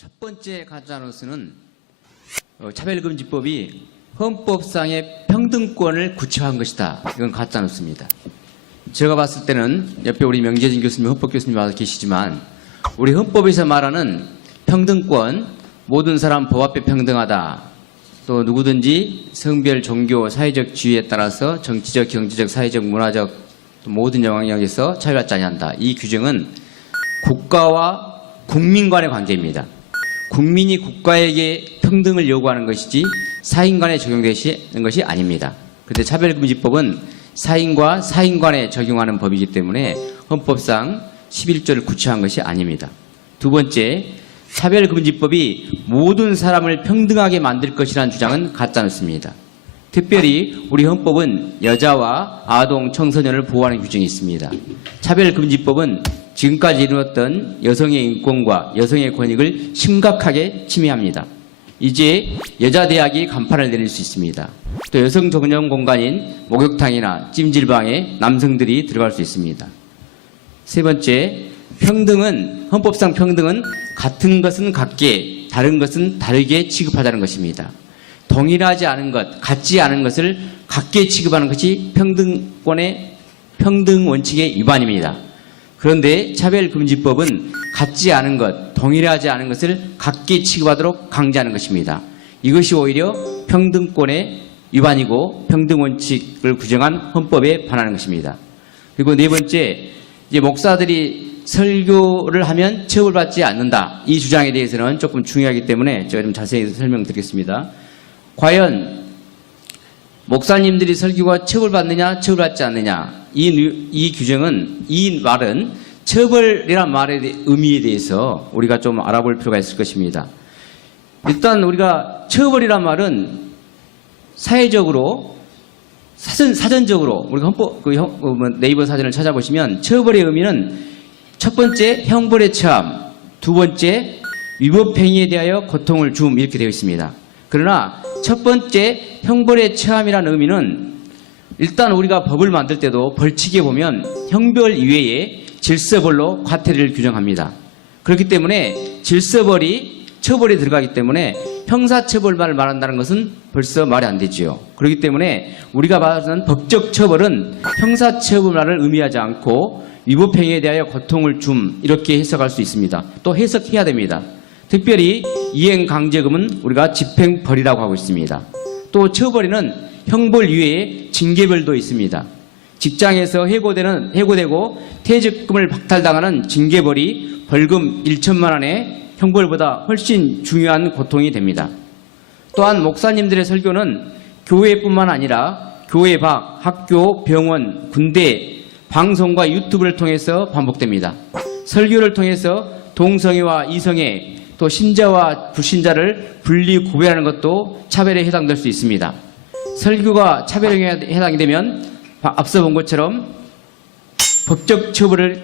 첫 번째 가짜뉴스는 차별금지법이 헌법상의 평등권을 구체화한 것이다. 이건 가짜뉴스입니다. 제가 봤을 때는 옆에 우리 명재진 교수님, 헌법 교수님 와서 계시지만 우리 헌법에서 말하는 평등권, 모든 사람 법 앞에 평등하다. 또 누구든지 성별, 종교, 사회적 지위에 따라서 정치적, 경제적, 사회적, 문화적 모든 영역에서 차별받지 아니한다. 이 규정은 국가와 국민 간의 관계입니다. 국민이 국가에게 평등을 요구하는 것이지 사인 간에 적용되는 것이 아닙니다. 그런데 차별금지법은 사인과 사인 간에 적용하는 법이기 때문에 헌법상 11조를 구체화한 것이 아닙니다. 두 번째, 차별금지법이 모든 사람을 평등하게 만들 것이라는 주장은 가짜뉴스입니다. 특별히 우리 헌법은 여자와 아동, 청소년을 보호하는 규정이 있습니다. 차별금지법은 지금까지 이루었던 여성의 인권과 여성의 권익을 심각하게 침해합니다. 이제 여자 대학이 간판을 내릴 수 있습니다. 또 여성 전용 공간인 목욕탕이나 찜질방에 남성들이 들어갈 수 있습니다. 세 번째, 평등은, 헌법상 평등은 같은 것은 같게, 다른 것은 다르게 취급하자는 것입니다. 동일하지 않은 것, 같지 않은 것을 같게 취급하는 것이 평등권의 평등 원칙의 위반입니다. 그런데 차별금지법은 같지 않은 것, 동일하지 않은 것을 같게 취급하도록 강제하는 것입니다. 이것이 오히려 평등권의 위반이고 평등원칙을 규정한 헌법에 반하는 것입니다. 그리고 네 번째, 이제 목사들이 설교를 하면 처벌받지 않는다. 이 주장에 대해서는 조금 중요하기 때문에 제가 좀 자세히 설명드리겠습니다. 과연 목사님들이 설교가 처벌받느냐, 처벌받지 않느냐. 이 규정은, 이 말은 처벌이란 말의 의미에 대해서 우리가 좀 알아볼 필요가 있을 것입니다. 일단 우리가 처벌이란 말은 사회적으로, 사전적으로, 우리가 헌법, 네이버 사전을 찾아보시면 처벌의 의미는 첫 번째, 형벌에 처함, 두 번째, 위법행위에 대하여 고통을 줌, 이렇게 되어 있습니다. 그러나 첫 번째 형벌에 처함이라는 의미는 일단 우리가 법을 만들 때도 벌칙에 보면 형벌 이외에 질서벌로 과태료를 규정합니다. 그렇기 때문에 질서벌이 처벌에 들어가기 때문에 형사처벌만을 말한다는 것은 벌써 말이 안 되지요. 그렇기 때문에 우리가 말하는 법적 처벌은 형사처벌만을 의미하지 않고 위법행위에 대하여 고통을 줌, 이렇게 해석할 수 있습니다. 또 해석해야 됩니다. 특별히 이행강제금은 우리가 집행벌이라고 하고 있습니다. 또 처벌에는 형벌 이외에 징계벌도 있습니다. 직장에서 해고되고 퇴직금을 박탈당하는 징계벌이 벌금 1천만 원의 형벌보다 훨씬 중요한 고통이 됩니다. 또한 목사님들의 설교는 교회뿐만 아니라 교회 밖, 학교, 병원, 군대, 방송과 유튜브를 통해서 반복됩니다. 설교를 통해서 동성애와 이성애, 또 신자와 불신자를 분리 구별하는 것도 차별에 해당될 수 있습니다. 설교가 차별에 해당이 되면 앞서 본 것처럼 법적 처벌을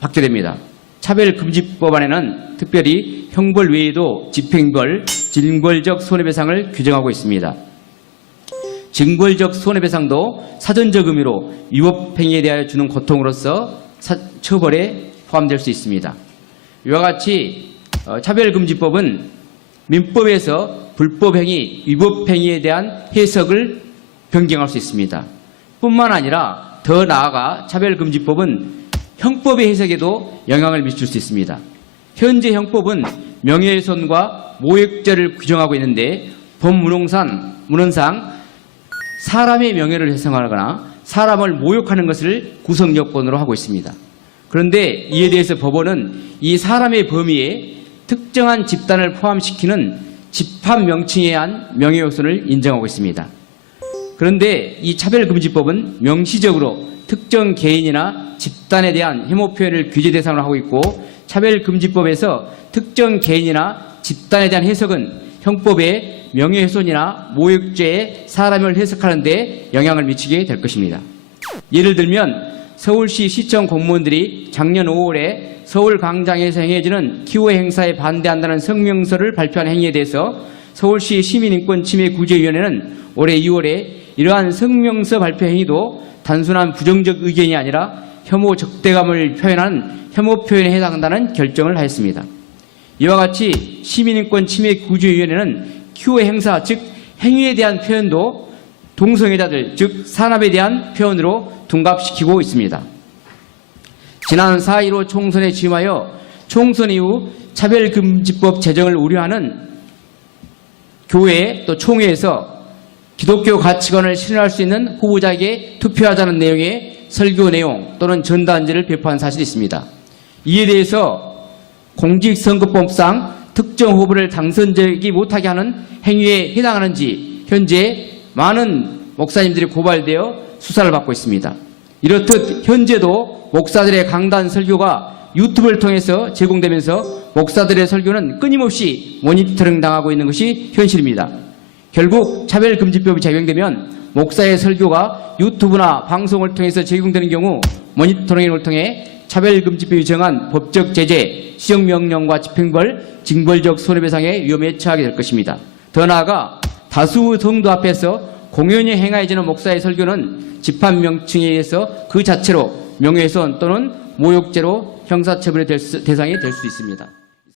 받게 됩니다. 차별금지법안에는 특별히 형벌 외에도 집행벌, 징벌적 손해배상을 규정하고 있습니다. 징벌적 손해배상도 사전적 의미로 위법행위에 대하여 주는 고통으로서 처벌에 포함될 수 있습니다. 이와 같이 차별금지법은 민법에서 불법행위, 위법행위에 대한 해석을 변경할 수 있습니다. 뿐만 아니라 더 나아가 차별금지법은 형법의 해석에도 영향을 미칠 수 있습니다. 현재 형법은 명예훼손과 모욕죄를 규정하고 있는데 법문헌상 사람의 명예를 훼손하거나 사람을 모욕하는 것을 구성요건으로 하고 있습니다. 그런데 이에 대해서 법원은 이 사람의 범위에 특정한 집단을 포함시키는 집합 명칭에 의한 명예훼손을 인정하고 있습니다. 그런데 이 차별금지법은 명시적으로 특정 개인이나 집단에 대한 혐오 표현을 규제 대상으로 하고 있고 차별금지법에서 특정 개인이나 집단에 대한 해석은 형법의 명예훼손이나 모욕죄에 사람을 해석하는 데 영향을 미치게 될 것입니다. 예를 들면 서울시 시청 공무원들이 작년 5월에 서울광장에서 행해지는 기호 행사에 반대한다는 성명서를 발표한 행위에 대해서 서울시 시민인권침해구제위원회는 올해 2월에 이러한 성명서 발표 행위도 단순한 부정적 의견이 아니라 혐오 적대감을 표현한 혐오 표현에 해당한다는 결정을 하였습니다. 이와 같이 시민인권 침해 구제위원회는 기호 행사, 즉 행위에 대한 표현도 동성애자들, 즉 산업에 대한 표현으로 둔갑시키고 있습니다. 지난 4.15 총선에 취임하여 총선 이후 차별금지법 제정을 우려하는 교회 또 총회에서 기독교 가치관을 실현할 수 있는 후보자에게 투표하자는 내용의 설교 내용 또는 전단지를 배포한 사실이 있습니다. 이에 대해서 공직선거법상 특정 후보를 당선되지 못하게 하는 행위에 해당하는지 현재 많은 목사님들이 고발되어 수사를 받고 있습니다. 이렇듯 현재도 목사들의 강단 설교가 유튜브를 통해서 제공되면서 목사들의 설교는 끊임없이 모니터링 당하고 있는 것이 현실입니다. 결국 차별금지법이 적용되면 목사의 설교가 유튜브나 방송을 통해서 제공되는 경우 모니터링을 통해 차별금지법이 정한 법적 제재, 시정명령과 집행벌, 징벌적 손해배상의 위험에 처하게 될 것입니다. 더 나아가 다수 성도 앞에서 공연히 행하여지는 목사의 설교는 집합명칭에 의해서 그 자체로 명예훼손 또는 모욕죄로 형사처벌의 대상이 될 수 있습니다.